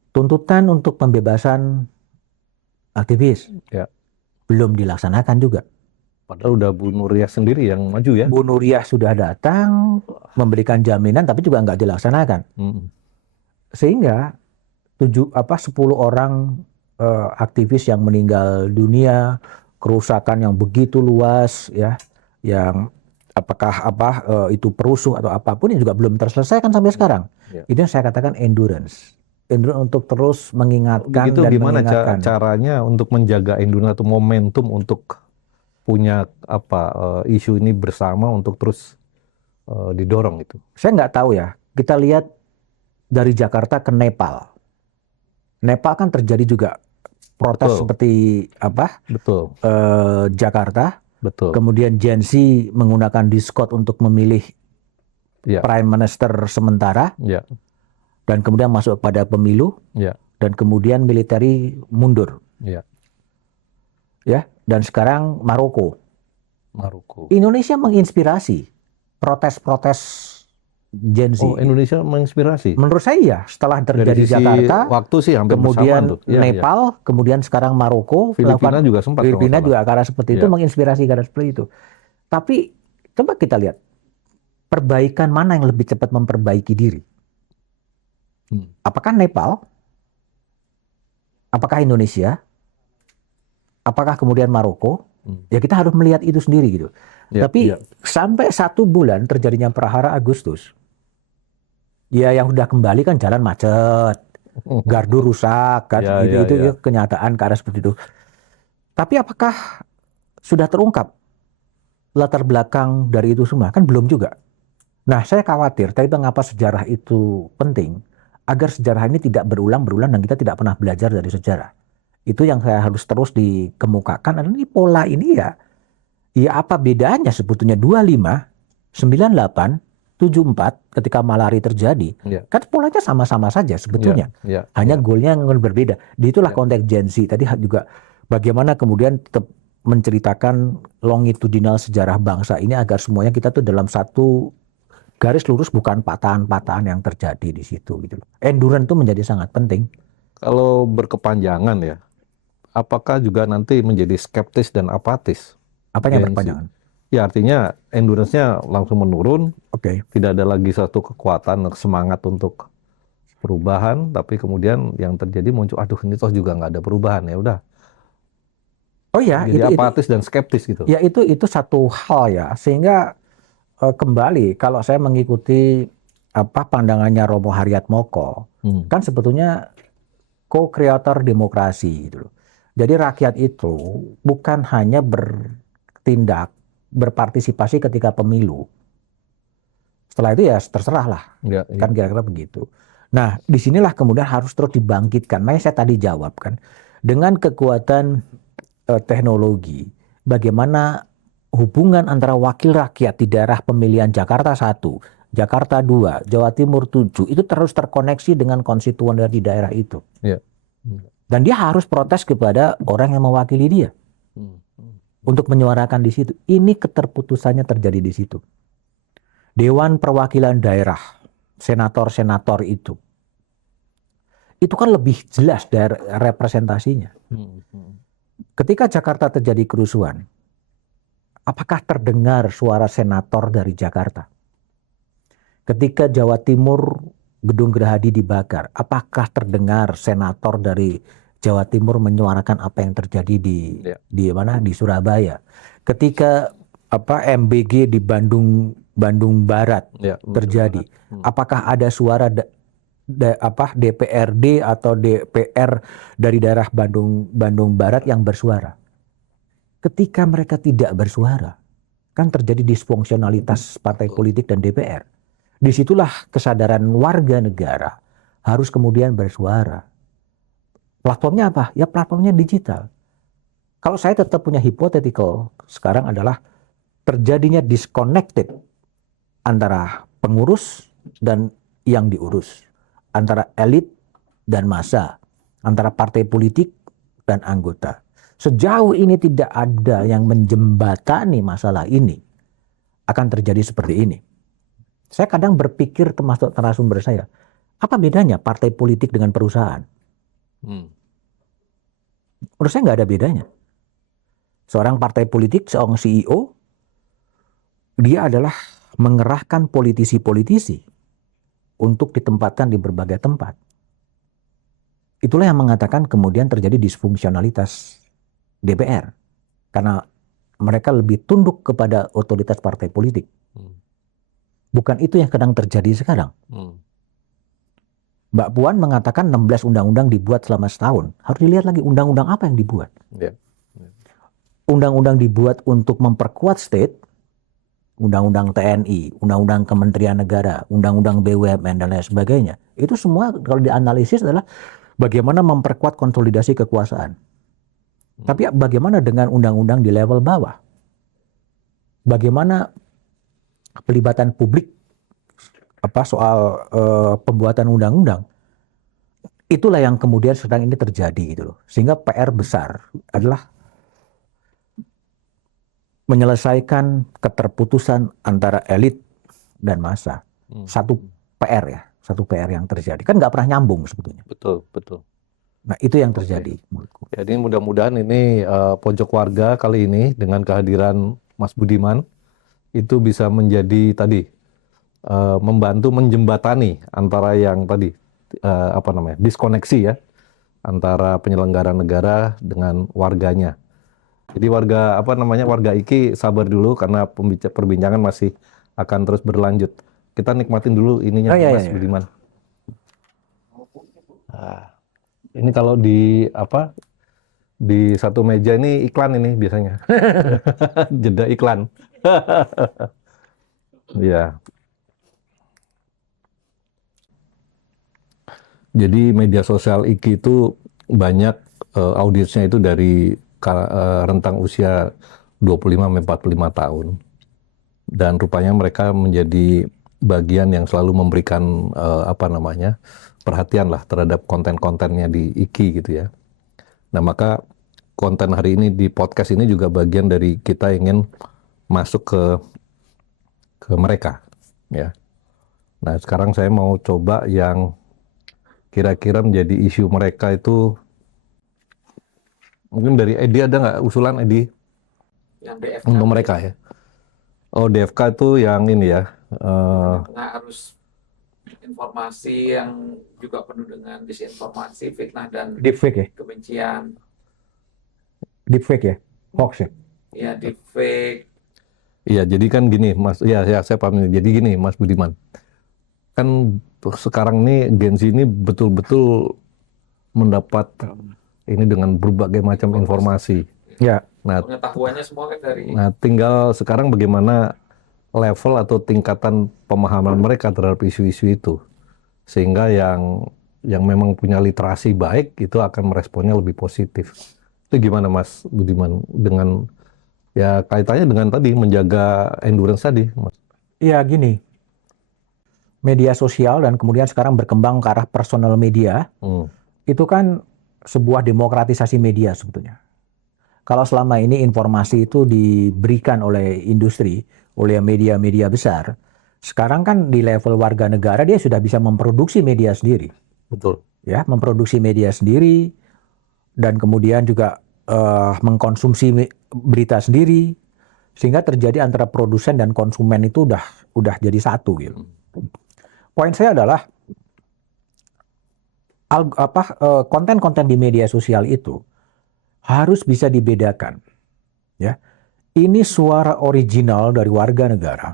Tuntutan untuk pembebasan aktivis belum dilaksanakan juga. Padahal udah Bu Nuriyah sendiri yang maju ya. Bu Nuriyah sudah datang memberikan jaminan, tapi juga nggak dilaksanakan. Sehingga 10 orang aktivis yang meninggal dunia, kerusakan yang begitu luas ya, yang apakah itu perusuh atau apapun yang juga belum terselesaikan sampai sekarang. Itu yang saya katakan endurance untuk terus mengingatkan Begitu dan gimana mengingatkan. caranya untuk menjaga endurance atau momentum untuk punya isu ini bersama untuk terus didorong itu? Saya nggak tahu ya. Kita lihat dari Jakarta ke Nepal. Nepal kan terjadi juga protes seperti Betul. Jakarta. Betul. Kemudian Gen Z menggunakan Discord untuk memilih Prime Minister sementara. Dan kemudian masuk pada pemilu. Dan kemudian militeri mundur. Ya, dan sekarang Maroko. Indonesia menginspirasi protes-protes Gen Z. Oh, Indonesia menginspirasi. Menurut saya ya, setelah Dari terjadi sisi Jakarta, waktu sih hampir bersamaan kemudian tuh. Iya, iya. Nepal, kemudian sekarang Maroko, Filipina juga sempat kalau Filipina nggak juga salah. ke arah seperti itu, Iya. menginspirasi ke arah seperti itu. Tapi coba kita lihat, perbaikan mana yang lebih cepat memperbaiki diri? Hmm. Apakah Nepal? Apakah Indonesia? Apakah kemudian Maroko? Hmm. Ya kita harus melihat itu sendiri gitu. Iya, Tapi iya. sampai 1 bulan terjadinya prahara Agustus, ya yang sudah kembali kan jalan macet, gardu rusak kan, Ya, ya, itu ya. kenyataan ke arah seperti itu. Tapi apakah sudah terungkap latar belakang dari itu semua? Kan belum juga. Nah, saya khawatir, tadi mengapa sejarah itu penting, agar sejarah ini tidak berulang-berulang dan kita tidak pernah belajar dari sejarah. Itu yang saya harus terus dikemukakan. Dan ini pola ini ya apa bedanya sebetulnya 25, 98, 74 ketika malari terjadi. Ya. Kan polanya sama-sama saja sebetulnya. Ya, Hanya ya. goalnya yang berbeda. Itulah Ya. konteks Gen Z. Tadi juga bagaimana kemudian tetap menceritakan longitudinal sejarah bangsa ini agar semuanya kita tuh dalam satu garis lurus, bukan patahan-patahan yang terjadi di situ gitu loh. Endurance itu menjadi sangat penting. Kalau berkepanjangan ya, apakah juga nanti menjadi skeptis dan apatis? Apa yang Gen Z? berkepanjangan? Ya artinya endurance-nya langsung menurun, Oke. tidak ada lagi satu kekuatan semangat untuk perubahan, tapi kemudian yang terjadi muncul, aduh ini toh juga nggak ada perubahan, ya udah Oh ya, jadi apatis dan skeptis gitu. ya itu satu hal ya. Sehingga kembali kalau saya mengikuti apa pandangannya Romo Haryatmoko, kan sebetulnya co-kreator demokrasi gitu loh. Jadi rakyat itu bukan hanya bertindak, berpartisipasi ketika pemilu. Setelah itu ya terserah lah, Ya, kan kira-kira begitu. Nah, disinilah kemudian harus terus dibangkitkan. Makanya saya tadi jawab kan, dengan kekuatan teknologi, bagaimana hubungan antara wakil rakyat di daerah pemilihan Jakarta 1, Jakarta 2, Jawa Timur 7, itu terus terkoneksi dengan konstituen di daerah itu. Ya. Dan dia harus protes kepada orang yang mewakili dia untuk menyuarakan di situ. Ini keterputusannya terjadi di situ. Dewan Perwakilan Daerah, senator-senator itu kan lebih jelas dari representasinya. Ketika Jakarta terjadi kerusuhan, apakah terdengar suara senator dari Jakarta? Ketika Jawa Timur Gedung Gerahadi dibakar, apakah terdengar senator dari Jawa Timur menyuarakan apa yang terjadi di mana di Surabaya? Ketika MBG di Bandung Barat terjadi, apakah ada suara DPRD atau DPR dari daerah Bandung Barat yang bersuara? Ketika mereka tidak bersuara, kan terjadi disfungsionalitas partai politik dan DPR. Disitulah kesadaran warga negara harus kemudian bersuara. Platformnya apa? Ya platformnya digital. Kalau saya tetap punya hypothetical sekarang adalah terjadinya disconnected antara pengurus dan yang diurus, antara elit dan massa, antara partai politik dan anggota. Sejauh ini tidak ada yang menjembatani masalah ini, akan terjadi seperti ini. Saya kadang berpikir, termasuk narasumber saya, apa bedanya partai politik dengan perusahaan? Menurut saya nggak ada bedanya. Seorang partai politik, seorang CEO, dia adalah mengerahkan politisi-politisi untuk ditempatkan di berbagai tempat. Itulah yang mengatakan kemudian terjadi disfungsionalitas DPR. Karena mereka lebih tunduk kepada otoritas partai politik. Bukan itu yang sedang terjadi sekarang. Mbak Puan mengatakan 16 undang-undang dibuat selama setahun. Harus dilihat lagi undang-undang apa yang dibuat. Undang-undang dibuat untuk memperkuat state, undang-undang TNI, undang-undang Kementerian Negara, undang-undang BUMN dan lain sebagainya. Itu semua kalau dianalisis adalah bagaimana memperkuat konsolidasi kekuasaan. Tapi bagaimana dengan undang-undang di level bawah? Bagaimana pelibatan publik soal pembuatan undang-undang? Itulah yang kemudian sedang ini terjadi gitu loh. Sehingga PR besar adalah menyelesaikan keterputusan antara elit dan massa. Satu PR ya, satu PR yang terjadi. Kan nggak pernah nyambung sebetulnya. Betul, betul. Nah, itu yang terjadi menurutku. Jadi mudah-mudahan ini pojok warga kali ini dengan kehadiran Mas Budiman itu bisa menjadi tadi membantu menjembatani antara yang tadi diskoneksi ya antara penyelenggara negara dengan warganya. Jadi warga IKI sabar dulu karena perbincangan masih akan terus berlanjut. Kita nikmatin dulu ininya Mas Budiman. Nah, ini kalau di satu meja ini iklan ini biasanya. Jeda iklan. Ya. Jadi media sosial IKI itu banyak audiensnya itu dari rentang usia 25-45 tahun. Dan rupanya mereka menjadi bagian yang selalu memberikan perhatian lah terhadap konten-kontennya di IKI gitu ya. Nah, maka konten hari ini di podcast ini juga bagian dari kita ingin masuk ke mereka ya. Nah, sekarang saya mau coba yang kira-kira menjadi isu mereka itu. Mungkin dari Edi ada nggak usulan, Edi? Yang DFK untuk mereka ya. Oh, DFK itu yang ini ya. Nggak harus informasi yang juga penuh dengan disinformasi, fitnah dan Deepfake ya? kebencian. Deepfake ya? Hoax ya? Ya, deepfake. Iya, jadi kan gini, Mas. Ya, saya paham. Jadi gini, Mas Budiman. Kan sekarang nih Gen Z ini betul-betul mendapat ini dengan berbagai macam informasi. Ya. Nah, Pengetahuannya semua kan dari. Nah, tinggal sekarang bagaimana level atau tingkatan pemahaman mereka terhadap isu-isu itu, sehingga yang memang punya literasi baik itu akan meresponnya lebih positif. Itu gimana, Mas Budiman, dengan ya kaitannya dengan tadi menjaga endurance tadi, Mas? Iya, gini. Media sosial dan kemudian sekarang berkembang ke arah personal media, itu kan sebuah demokratisasi media sebetulnya. Kalau selama ini informasi itu diberikan oleh industri, oleh media-media besar, sekarang kan di level warga negara dia sudah bisa memproduksi media sendiri. Betul. Ya, memproduksi media sendiri dan kemudian juga mengkonsumsi berita sendiri, sehingga terjadi antara produsen dan konsumen itu udah jadi satu gitu. Poin saya adalah konten-konten di media sosial itu harus bisa dibedakan, ya. Ini suara original dari warga negara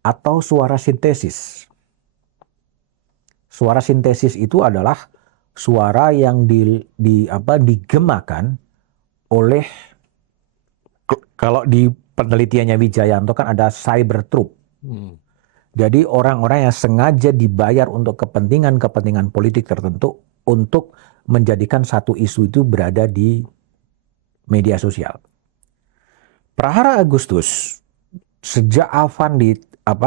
atau suara sintesis. Suara sintesis itu adalah suara yang digemakan oleh, kalau di penelitiannya Wijayanto kan ada cyber troop. Jadi orang-orang yang sengaja dibayar untuk kepentingan politik tertentu untuk menjadikan satu isu itu berada di media sosial. Prahara Agustus, sejak Afan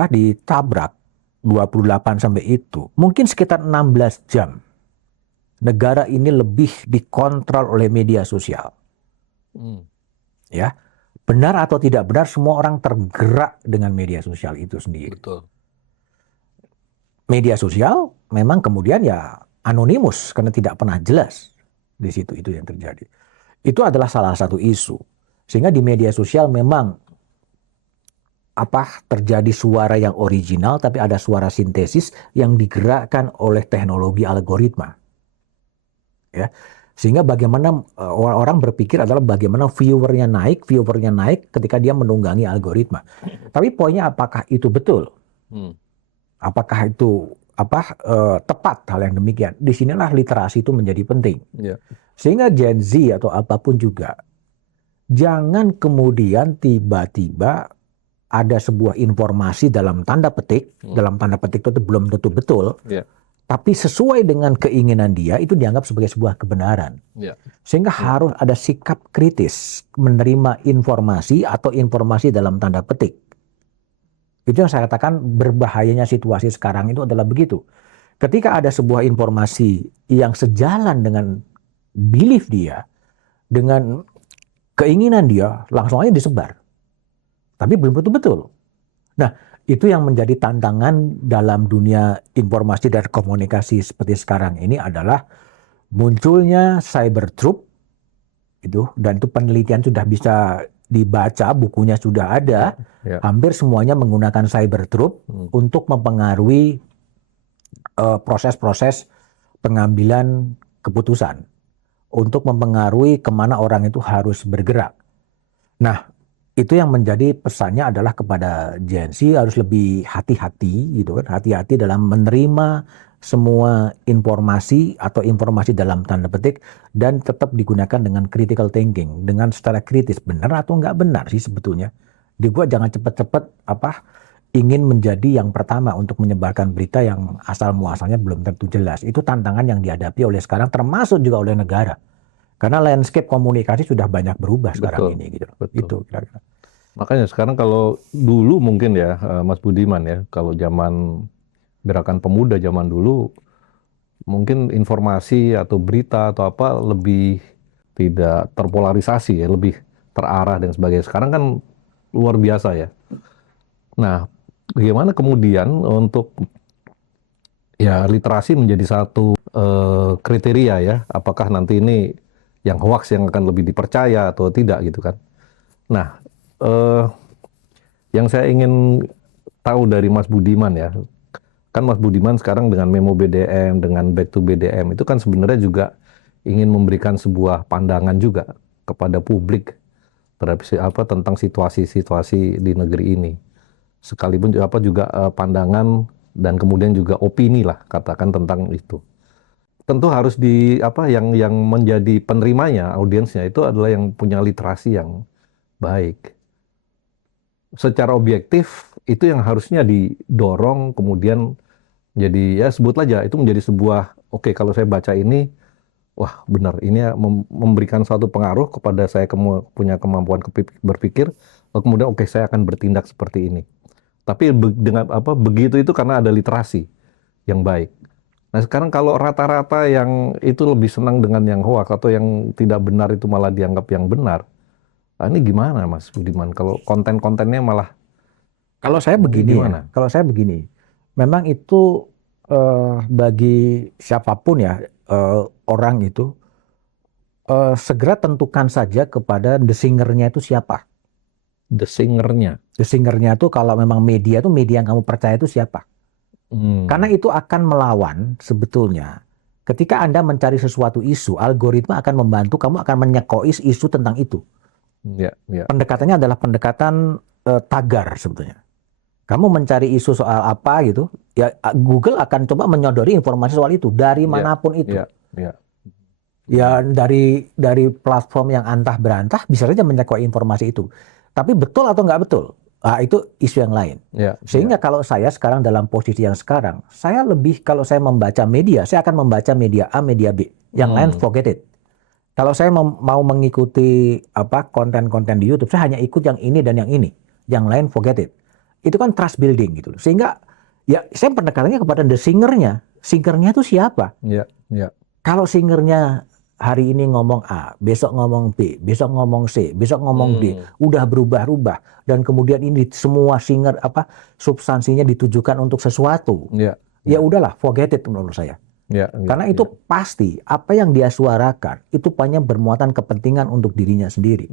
ditabrak 28 sampai itu, mungkin sekitar 16 jam, negara ini lebih dikontrol oleh media sosial. Ya, benar atau tidak benar, semua orang tergerak dengan media sosial itu sendiri. Betul. Media sosial memang kemudian ya anonimus karena tidak pernah jelas di situ, itu yang terjadi. Itu adalah salah satu isu. Sehingga di media sosial memang terjadi suara yang original, tapi ada suara sintesis yang digerakkan oleh teknologi algoritma. Ya. Sehingga bagaimana orang berpikir adalah bagaimana viewernya naik ketika dia menunggangi algoritma. Tapi poinnya, apakah itu betul? Apakah itu tepat hal yang demikian? Disinilah literasi itu menjadi penting. Yeah. Sehingga Gen Z atau apapun juga, jangan kemudian tiba-tiba ada sebuah informasi dalam tanda petik itu belum tentu betul, tapi sesuai dengan keinginan dia, itu dianggap sebagai sebuah kebenaran. Sehingga harus ada sikap kritis menerima informasi atau informasi dalam tanda petik. Itu yang saya katakan berbahayanya situasi sekarang itu adalah begitu. Ketika ada sebuah informasi yang sejalan dengan belief dia, dengan keinginan dia, langsung aja disebar. Tapi belum tentu betul. Nah, Itu yang menjadi tantangan dalam dunia informasi dan komunikasi seperti sekarang ini adalah munculnya cyber truth itu, dan itu penelitian sudah bisa dibaca, bukunya sudah ada. Ya. Hampir semuanya menggunakan cyber truth untuk mempengaruhi proses-proses pengambilan keputusan, untuk mempengaruhi kemana orang itu harus bergerak. Nah, itu yang menjadi pesannya adalah kepada Gen Z harus lebih hati-hati gitu kan, hati-hati dalam menerima semua informasi atau informasi dalam tanda petik, dan tetap digunakan dengan critical thinking, dengan secara kritis, benar atau nggak benar sih sebetulnya. Dibuat jangan cepat-cepat ingin menjadi yang pertama untuk menyebarkan berita yang asal muasalnya belum tentu jelas. Itu tantangan yang dihadapi oleh sekarang, termasuk juga oleh negara. Karena landscape komunikasi sudah banyak berubah sekarang ini gitu. Itu kira-kira. Makanya sekarang kalau dulu mungkin ya Mas Budiman ya, kalau zaman gerakan pemuda zaman dulu mungkin informasi atau berita atau apa lebih tidak terpolarisasi ya, lebih terarah dan sebagainya. Sekarang kan luar biasa ya. Nah, bagaimana kemudian untuk ya literasi menjadi satu kriteria ya, apakah nanti ini yang hoax yang akan lebih dipercaya atau tidak gitu kan. Nah, yang saya ingin tahu dari Mas Budiman ya, kan Mas Budiman sekarang dengan Memo BDM, dengan Back to BDM, itu kan sebenarnya juga ingin memberikan sebuah pandangan juga kepada publik terhadap tentang situasi-situasi di negeri ini. Sekalipun juga pandangan dan kemudian juga opini lah katakan tentang itu. Tentu harus yang menjadi penerimanya, audiensnya itu adalah yang punya literasi yang baik. Secara objektif itu yang harusnya didorong, kemudian jadi ya sebutlah aja itu menjadi sebuah oke, kalau saya baca ini wah benar ini memberikan suatu pengaruh kepada saya punya kemampuan berpikir, kemudian oke saya akan bertindak seperti ini. Tapi dengan begitu itu karena ada literasi yang baik. Nah sekarang kalau rata-rata yang itu lebih senang dengan yang hoax atau yang tidak benar itu malah dianggap yang benar. Nah, ini gimana Mas Budiman? Kalau konten-kontennya malah kalau saya begini gimana? Ya, kalau saya begini, memang itu bagi siapapun ya orang itu segera tentukan saja kepada the singer-nya itu siapa. The singer-nya. The singer-nya itu kalau memang media itu media yang kamu percaya itu siapa. Karena itu akan melawan sebetulnya. Ketika Anda mencari sesuatu isu, algoritma akan membantu kamu akan menyekoi isu tentang itu. Ya. Pendekatannya adalah pendekatan tagar sebetulnya. Kamu mencari isu soal apa gitu, ya Google akan coba menyodori informasi soal itu dari manapun itu. Ya dari platform yang antah berantah bisa saja menyekoi informasi itu. Tapi betul atau nggak betul? Nah, itu isu yang lain. Sehingga kalau saya sekarang dalam posisi yang sekarang, saya lebih kalau saya membaca media, saya akan membaca media A, media B. Yang lain forget it. Kalau saya mau mengikuti konten-konten di YouTube, saya hanya ikut yang ini dan yang ini. Yang lain forget it. Itu kan trust building gitu. Sehingga ya saya pendekatannya kepada the singer-nya. Singer-nya itu siapa? Kalau singer-nya hari ini ngomong A, besok ngomong B, besok ngomong C, besok ngomong D, udah berubah-ubah, dan kemudian ini semua singer substansinya ditujukan untuk sesuatu, ya udahlah, forget it menurut saya. Karena itu pasti apa yang dia suarakan itu banyak bermuatan kepentingan untuk dirinya sendiri.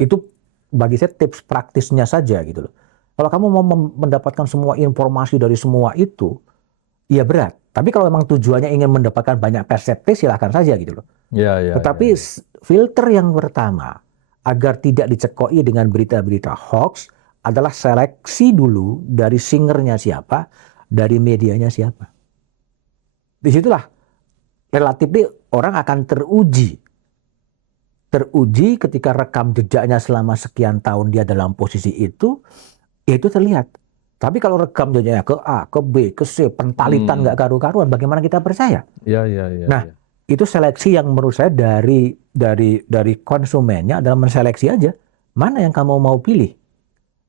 Itu bagi saya tips praktisnya saja gitu loh. Kalau kamu mau mendapatkan semua informasi dari semua itu, ya berat. Tapi kalau memang tujuannya ingin mendapatkan banyak persepsi, silahkan saja gitu loh. Tetapi filter yang pertama agar tidak dicekoi dengan berita-berita hoax adalah seleksi dulu dari singernya siapa, dari medianya siapa. Disitulah relatif orang akan teruji ketika rekam jejaknya selama sekian tahun dia dalam posisi itu, ya itu terlihat. Tapi kalau rekam jejaknya ke A, ke B, ke C, pentalitan nggak karu-karuan, bagaimana kita percaya? Nah, itu seleksi yang menurut saya dari konsumennya adalah menseleksi aja mana yang kamu mau pilih,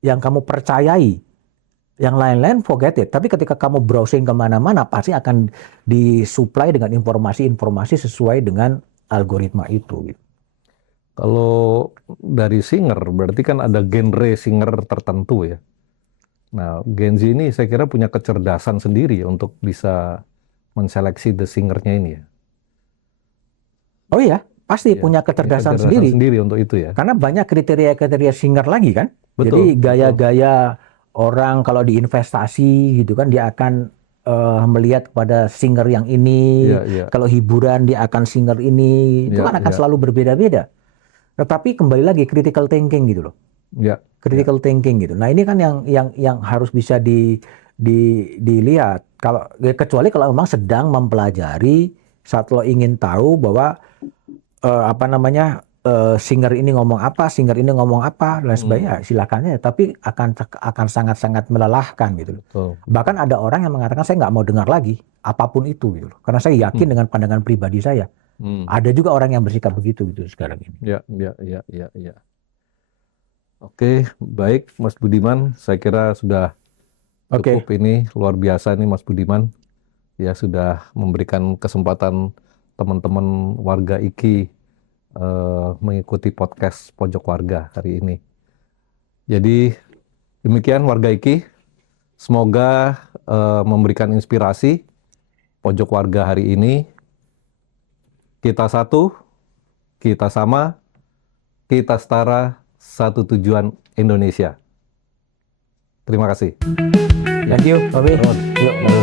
yang kamu percayai. Yang lain-lain forget it. Tapi ketika kamu browsing kemana-mana pasti akan disuplai dengan informasi-informasi sesuai dengan algoritma itu. Kalau dari singer berarti kan ada genre singer tertentu ya. Nah, Gen Z ini saya kira punya kecerdasan sendiri untuk bisa menseleksi the singer-nya ini ya. Oh iya, pasti Ya, punya kecerdasan sendiri. untuk itu ya. Karena banyak kriteria-kriteria singer lagi kan. Jadi Betul, gaya-gaya orang kalau di investasi gitu kan dia akan melihat kepada singer yang ini. Iya, iya. Kalau hiburan dia akan singer ini. Itu Iya, kan akan iya. selalu berbeda-beda. Tetapi kembali lagi critical thinking gitu loh. Ya, Critical thinking gitu. Nah, ini kan yang harus bisa dilihat. Kalau kecuali kalau memang sedang mempelajari saat lo ingin tahu bahwa apa namanya singer ini ngomong apa, singer ini ngomong apa, dan sebagainya, silakan ya. Tapi akan sangat-sangat melelahkan gitu loh. betul. Bahkan ada orang yang mengatakan saya nggak mau dengar lagi apapun itu gitu loh. Karena saya yakin dengan pandangan pribadi saya. Ada juga orang yang bersikap begitu gitu sekarang ini. Ya. Oke, baik Mas Budiman, saya kira sudah cukup ini luar biasa nih Mas Budiman. Ya sudah memberikan kesempatan teman-teman warga IKI mengikuti podcast Pojok Warga hari ini. Jadi demikian warga IKI, semoga memberikan inspirasi Pojok Warga hari ini. Kita satu, kita sama, kita setara, satu tujuan Indonesia. Terima kasih. Thank you, Bobby. Yuk,